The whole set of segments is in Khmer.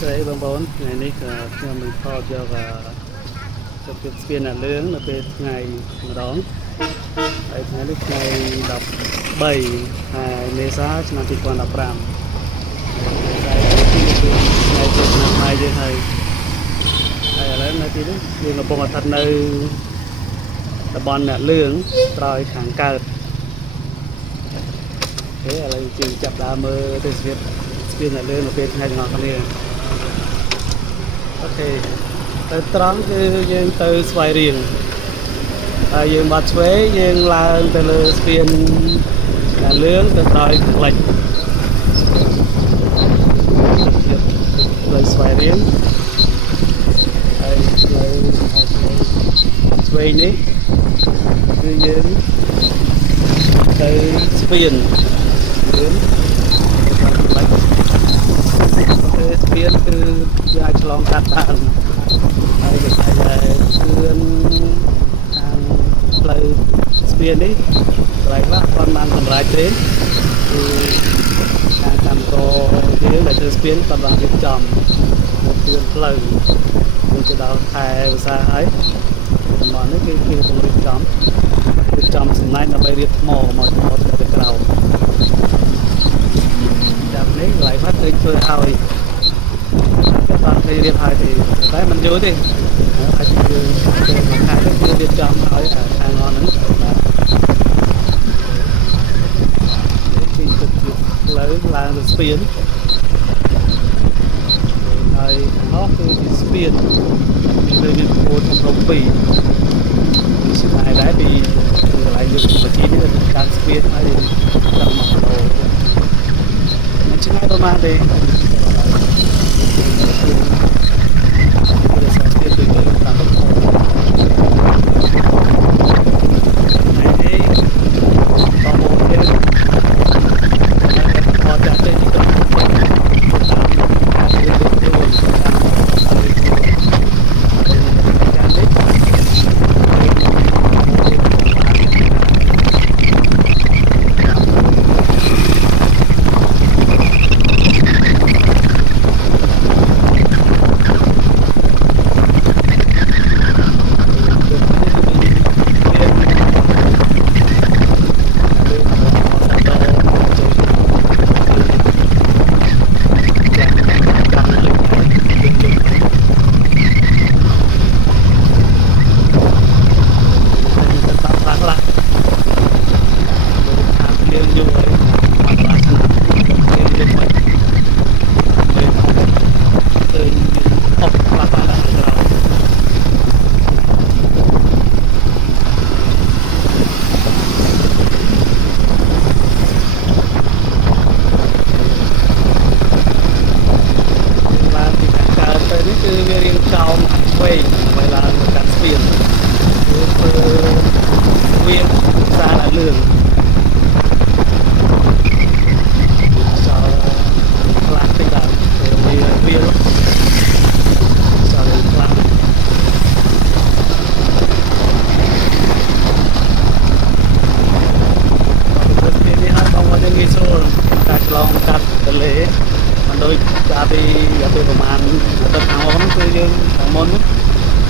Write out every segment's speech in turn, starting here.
ស្រីបងប្អូនថ្ងៃនេះក៏ខ្ញុំនឹងថតយកទៅពីស្ពានអាលឿងនៅពេលថ្ងៃម្ដងហើយថ្ងៃនេះថ្ងៃ13ខែមេសាឆ្នាំ2015ថ្ងៃទីឆ្នាំម៉ាយយើងហើយឥឡូវនៅទីនេះយើងកំពុងស្ថិតនៅតំបន់អ្នកលឿងត្រយខាងកើតឥឡូវយើងចាប់ដើមមើលទេសភាពស្ពានអ្នកលឿងនៅពេលថ្ងៃទាំងអស់គ្នាអូខេទៅត្រង់គឺយើងទៅស្វាយរៀងហើយយើងបាត់ឆ្វេងយើងឡើងទៅលើស្ពានអ្នកលឿងទៅដល់ផ្លិចផ្លូវស្វាយរៀងហើយផ្លូវឆ្វេងនេះគឺយើងទៅស្ពានលឿងទៅផ្លិចស្ពានគឺយើងអាចឆ្លងកាត់បានហើយគេថាតែគឺខាងផ្លូវស្ពាននេះកន្លែងខ្លះគាត់បានសម្រាប់ទេគឺខាងកម្មករយើងដែលធ្វើស្ពានគាត់បានរៀបចំមកជឿនផ្លូវគឺទៅដល់ខែឧស្សាហ៍ហើយតំបន់នេះគឺពង្រៀបចំសំណាញ់ដើម្បីរៀបថ្មមកទៅក្រៅចាប់នេះកន្លែងខ្លះគឺធ្វើឲ្យបាទគេរៀបហើយទេតែមិនយូរទេអាចយើងខាងនេះរៀបចំឲ្យខាងងហ្នឹងបាទពីទឹកផ្លូវឡើងទៅស្ពានហើយអស់គឺស្ពានគឺមានគោលធំពីរស្មាយដែរពីកន្លែងយើងបជីនេះទៅកាន់ស្ពានហើយដល់មកគីឡូមិនឆ្ងាយប្រហែលទេ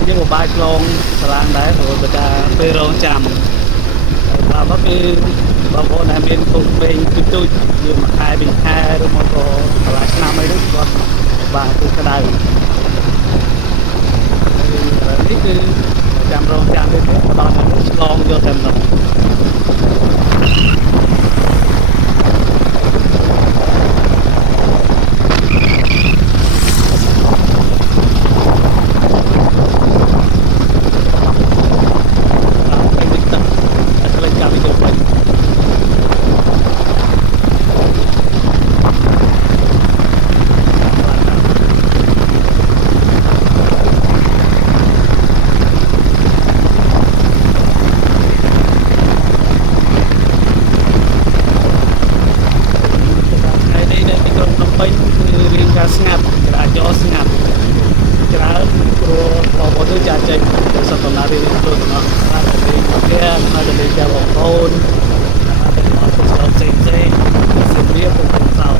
យើងបាយឆ្លងសាឡាងដែរព្រោះតែពេលរងចាំហើយបាទគឺបងប្អូនដែលមានគុំពេងទូចយើងមួយខែពីរខែឬមកក៏កន្លះឆ្នាំអីហ្នឹងគាត់បាទគឺក្តៅនេះគឺចាំរងចាំទេដល់តែឆ្លងយកតែម្ដងស្ងាត់ចរាចរណ៍ស្ងាត់ច្រើនព្រោះបងប្អូនទៅចាចេញទៅសកម្មភាពនេះទៅដល់ហើយទៅលេងផ្ទះហើយទៅលេងចាំបងប្អូនហើយទៅមកផ្សេងផ្សេងសេរីទៅសោ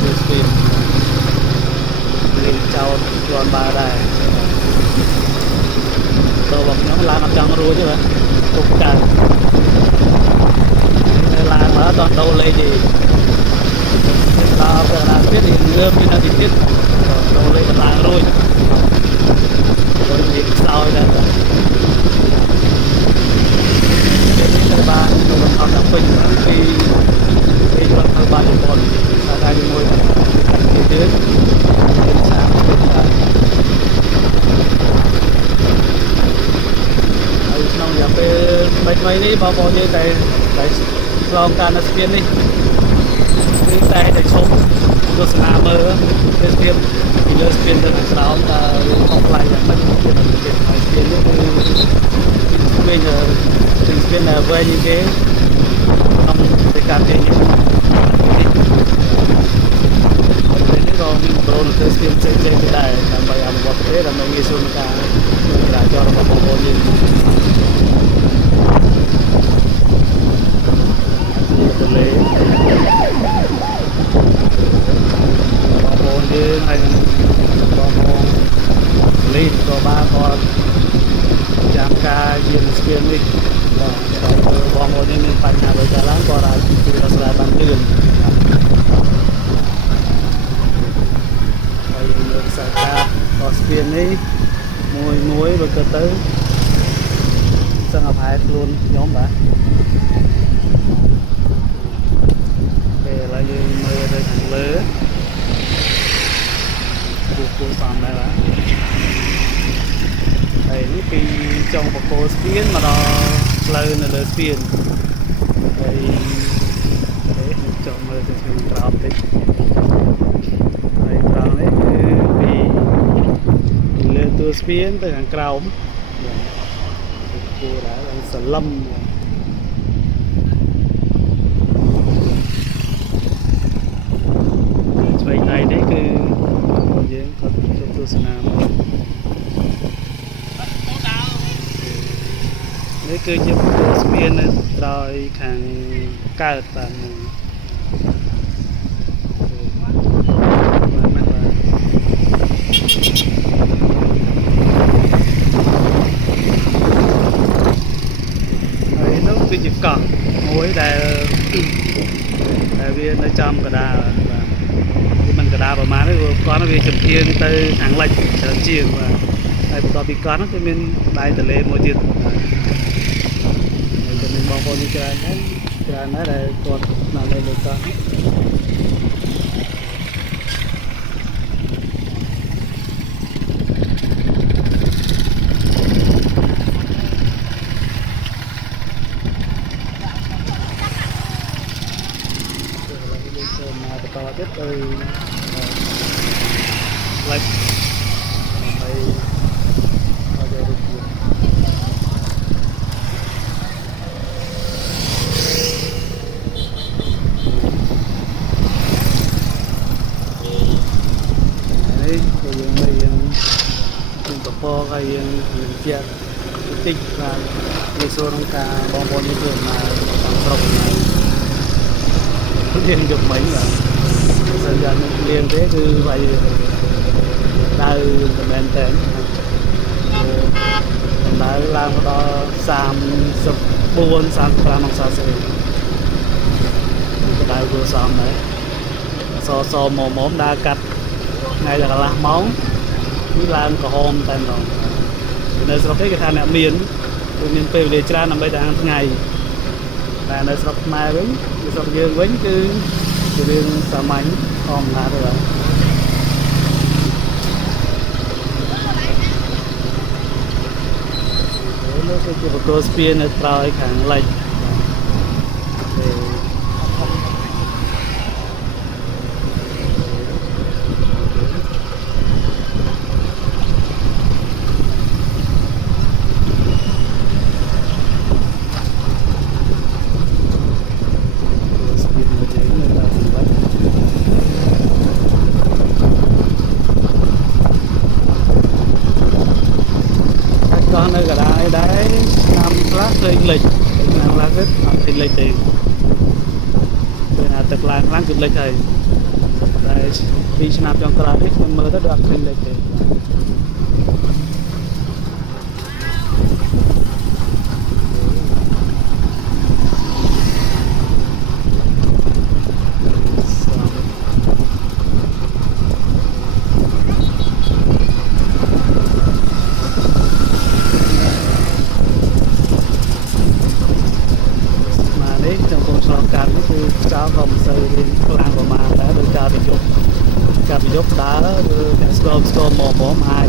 คือสปีนเรียนเจ้าจวนบาได้ตัวบอกน้องลางกับจังรู้ใช่ไหมตกใจลางแล้วตอนโตเลยดีตาเกิดลางbiết thì ริ่มnhư là thì biếtโตเลยเป็นลางrồi rồi thì sau đây cái ba đồ vật học tập mình khi vật thơ ba được một là ra đi ngồi thành cái dưới đến sáng nông nghiệp về mấy mấy đi bao nhiêu cái lòng can là tiền đi cái tay để sống tôi sẽ làm mơ cái tiền thì lấy tiền từ hàng sáu là học lại là mình tiền tiền bây giờ tiền là về những cái không để cảm thấy những cái đó mình đồ là cái tiền trên cái này làm bài làm một thế là mình nghĩ xuống cả mình đã cho nó một bộ như lấy bộ như hay lấy có ba con jam ca yin skin đi bom bộ như mình phải nhà đối jalan có ra thì nó sẽ tăng lên rồi được xả ca có skin đi muối và cơ tứ sang học hai luôn nhóm bạn về là như mưa đây thằng lứa cô xong đây là đây khi trong một cô spin mà nó lời là spin đây đấy chọn mưa thì mình làm đấy đây làm đấy vì lên từ spin từ hàng cầu cô đã làm sờ lâm vậy này đấy cứ diễn thật cho tôi sẽ làm đấy cứ giúp tôi spin rồi hàng cao tầng nó cứ chỉ còn muối đây vì nó trong cái đà mình cái đà vào má nó có nó về chụp thiên tới hàng lệch chiều và đây tao bị có nó thì mình bay từ lên một chiều thì mình bao con như cái này đây còn làm lên được con to tiếp từ lệch đây bao giờ được chuyện đấy bây giờ mình tập po cái mình chết tích là đi xuống cả bom bom như thường mà bằng rộng này liên được mấy rồi dần dần liên thế cứ vậy đau men tên đã làm đó xàm sập buồn xàm làm bằng sao sợi đau vừa xàm đấy so mồm đa cắt ngay là làm móng cứ làm cả hôm tên rồi nơi sau cái thằng này miến pe về tra nằm bây giờ ăn ngày và nơi sau mai với sau dương với cứ riêng xà mánh còn là được nó sẽ chụp tô spin ở trái kháng lệch con nơi cái đấy làm lát lên lịch làm lát rất làm thì lịch tiền rồi là tập làm lát cực lịch thầy đây 2 ឆ្នាំចុងក្រោយនេះខ្ញុំមើលទៅដូចអត់ឃើញលេខទេtrong con sò cạnគឺចោលក៏មិនសូវរៀងខ្លាំងប្រហែលដែរដោយការប្រយុទ្ធដើរគឺអ្នកស្គមមកអាច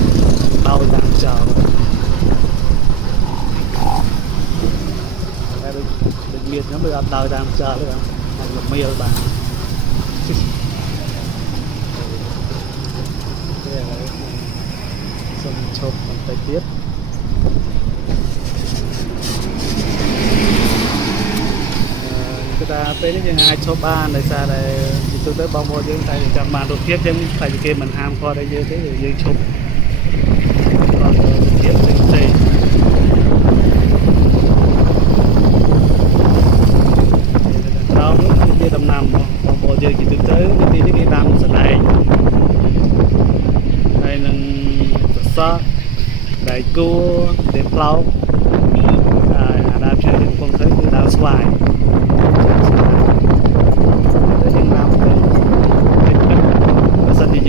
ដោយតាមចោលតែដូចមានហ្នឹងវាអត់ដោយតាមចោលទេអាចលមៀលបានតែឥឡូវសូមឈប់បន្តិចទៀតតែពេលនេះយើងអាចឈប់បានដោយសារតែទូទៅបងប្អូនយើងតែចង់បានរូបភាពយើងតែគេមិនហាមឃាត់ឲ្យយើងទេយើងឈប់អត់រូបភាពផ្សេងក្រោមនេះដំណាំបងប្អូនយើងជាទូទៅទីនេះគេដាំសណ្ដែកហើយនឹងសសក់ដៃគួរទេផ្លោកហើយអាដាមឈើទីកំពុងឃើញគឺដើមស្វាយ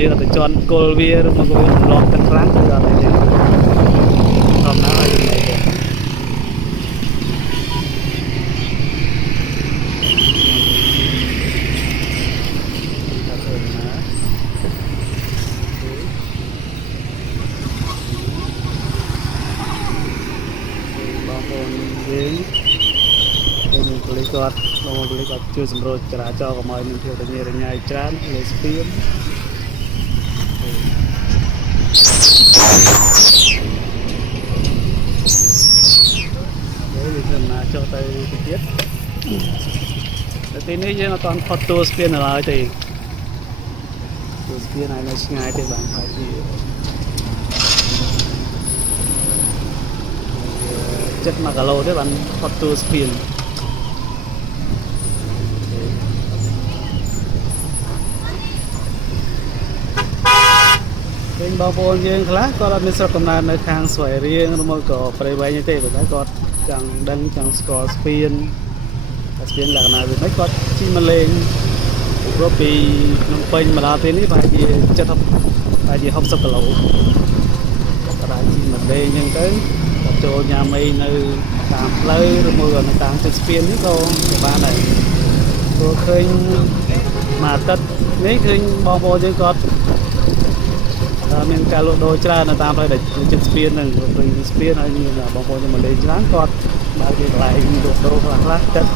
យើងអត់ទៅជន់គល់វាឬមកវាលាប់ទឹកខ្លាំងគឺអត់ទេយើងធម្មតាឲ្យយើងទៅបងប្អូនយើងខ្ញុំពលីគាត់បងពលីគាត់ជួយសម្រួលចរាចរណ៍កុំឲ្យមានភាពរញ៉េរញ៉ៃច្រើនលើស្ពានចុះទៅទៀតទីនេះយើងអត់ទាន់ផុតតួស្ពានឡើយទេតួស្ពានឲ្យនៅឆ្ងាយទេបានហើយជាចិត្ត1គីឡូទេបានផុតតួស្ពានវិញបងប្អូនយើងខ្លះគាត់អត់មានស្រុកកំណើតនៅខាងស្វាយរៀងឬមកក៏ព្រៃវែងទេប៉ុន្តែគាត់ចង់ដឹងចង់ស្គាល់ស្ពានលក្ខណៈវាមិនគាត់ជិះមកលេងព្រោះពីភ្នំពេញមកដល់ទីនេះប្រហែលជា60គីឡូគាត់អាចជិះមកលេងអញ្ចឹងទៅគាត់ចូលញ៉ាំអីនៅតាមផ្លូវឬមកនៅតាមទឹកស្ពាននេះក៏បានដែរព្រោះឃើញមួយអាទិត្យនេះឃើញបងប្អូនយើងគាត់មានការលក់ដូរច្រើននៅតាមផ្លូវដែលជិតស្ពានហ្នឹងព្រោះស្ពានហើយមានបងប្អូនមកលេងច្រើនគាត់បើគេកន្លែងលក់ដូរខ្លះចិត្ត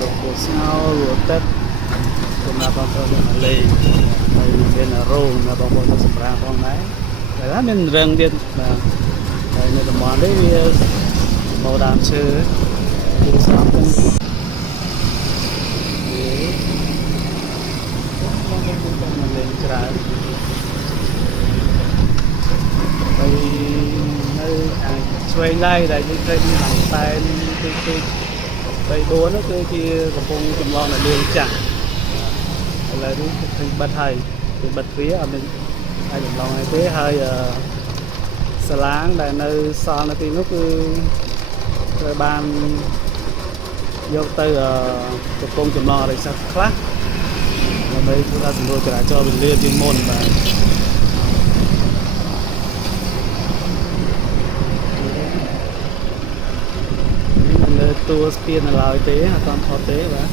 លោកពូស្ងោលក់ទឹកសម្រាប់បងប្អូនមកលេងហើយមានរោងណាបងប្អូនសម្រាប់ផងដែរតែមានរឹងទៀតបាទហើយនៅតំបន់នេះវាមកដើមឈើគូស្អាតហ្នឹងលេងច្រើនហើយនៅខាងឆ្វេងដៃដែលយើងឃើញតែទី4នោះគឺជាកំពុងចម្លងនៅលឿនចាស់ឥឡូវនេះឃើញបិទហើយគឺបិទទ្វារអត់មានអាចចម្លងឲ្យទេហើយសាឡាងដែលនៅសល់នៅទីនោះគឺត្រូវបានយកទៅកំពុងចម្លងអរិយស័ព្ទខ្លះដើម្បីធ្វើការសម្រួលចរាចរណ៍វាលឿនជាងមុនបាទនេះនៅតួស្ពាននៅឡើយទេអត់ទាន់ផុតទេបាទ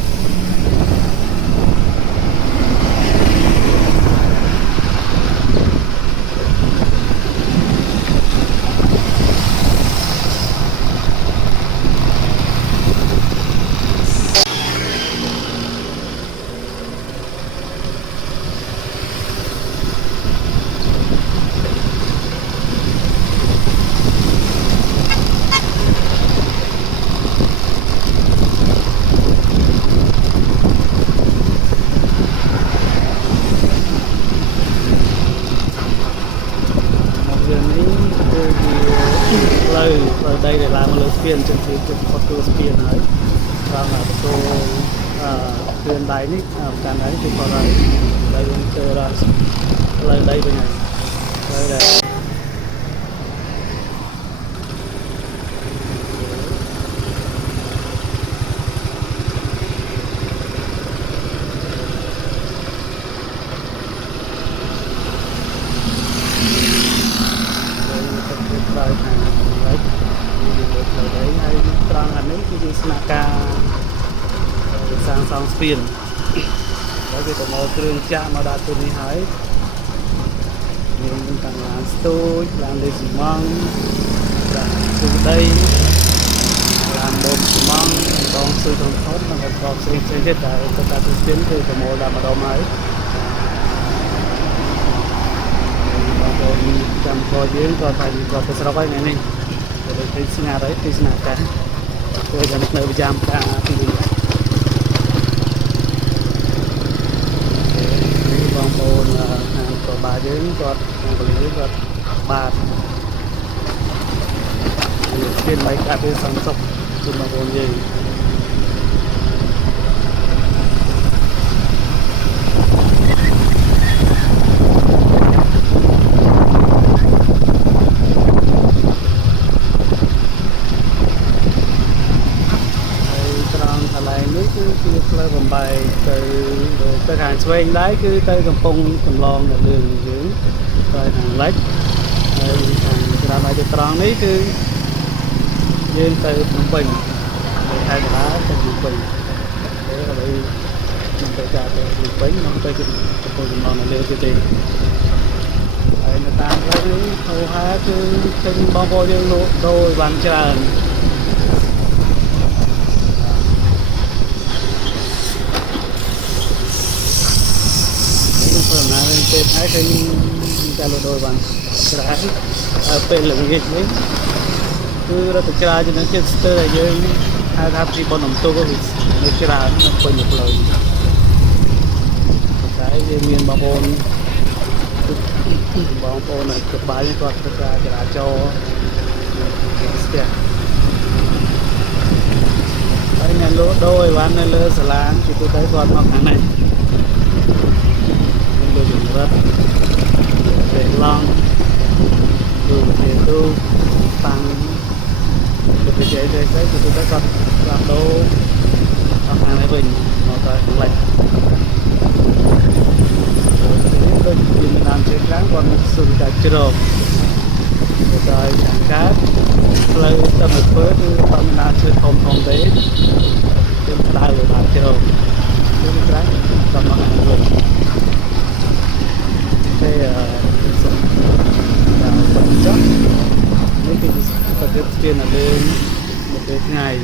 ឡើងមកលើស្ពានចឹងគឺផុតគឺស្ពានហើយត្រង់ប្រទូស្ពានដៃនេះកាន់ដៃគឺផុតហើយហើយយើងទៅដល់លើដីវិញហើយហើយដែរដល់ខាងលិចយើងលើផ្លូវដីហើយត្រង់អានេះគឺជាស្នាក់ការសាងសង់ស្ពានហើយគេទៅមកគ្រឿងចាក់មកដល់ទីនេះហើយមានទាំងឡានស្ទូចឡានលេស៊ីម៉ង់ឡានស៊ូដីឡានបូមស៊ីម៉ង់ដងស៊ុយក្នុងថតនិងប្រកបផ្សេងៗទៀតដែលទៅតាមស្ពានគឺទៅមកដល់ម្ដងហើយបងប្អូនចាំខយើងក៏ថាយើងក៏ទៅស្រុកហើយថ្ងៃនេះទៅទីស្ងាត់ហើយទីស្នាក់ការគឺចាំនៅប្រចាំការទីនេះបងប្អូនខាងក៏បាទយើងគាត់ខាងពលិសគាត់បាទគេមិនកាត់ទេសន្សុខជូនបងប្អូនយើងគឺផ្លូវបំបែកទៅខាងឆ្វេងដែរគឺទៅកំពង់ចម្លងនៅលើយើងទៅខាងលិចហើយខាងក្រៅមកទៅត្រង់នេះគឺយើងទៅភ្នំពេញទៅខេត្តកណ្ដាលទៅភ្នំពេញហើយឥឡូវខ្ញុំទៅចាក់ទៅភ្នំពេញខ្ញុំទៅកំពង់ចម្លងនៅលើទៀតទេហើយនៅតាមផ្លូវនេះហៅថាគឺឃើញបងប្អូនយើងលក់ដូរបានច្រើនពេលហើយឃើញការលក់ដូរបានច្រើនពេលល្ងាចនេះគឺរត់ទៅច្រើនជាងនឹងទៀតស្ទើរតែយើងហៅថាពីបនអំទូក៏វាច្រើននៅពេញផ្លូវតែយើងមានបងប្អូននៅក្បែរនេះគាត់ធ្វើការចរាចរណ៍ស្ទះហើយអ្នកលក់ដូរអីវ៉ាន់នៅលើសាឡាងគឺទៅគាត់មកខាងនេះលើជំរិតលេឡង់ទូទៅទូតាំងទៅជាទៅទៅគាត់ផ្លាស់ដូរអស់ខាងនេះវិញមកទៅផ្លេចដូចជាមានតាមជើងខាងគាត់មកសុំតែជ្រោកទៅខាងកើតផ្លូវទៅមកធ្វើគឺអត់មានណាជឿធំទេគឺដៅទៅតាមជ្រោកគឺក្រៅគាត់មកខាងវិញthế xong là bật chốt những cái vật chất tiên là lên một cái ngày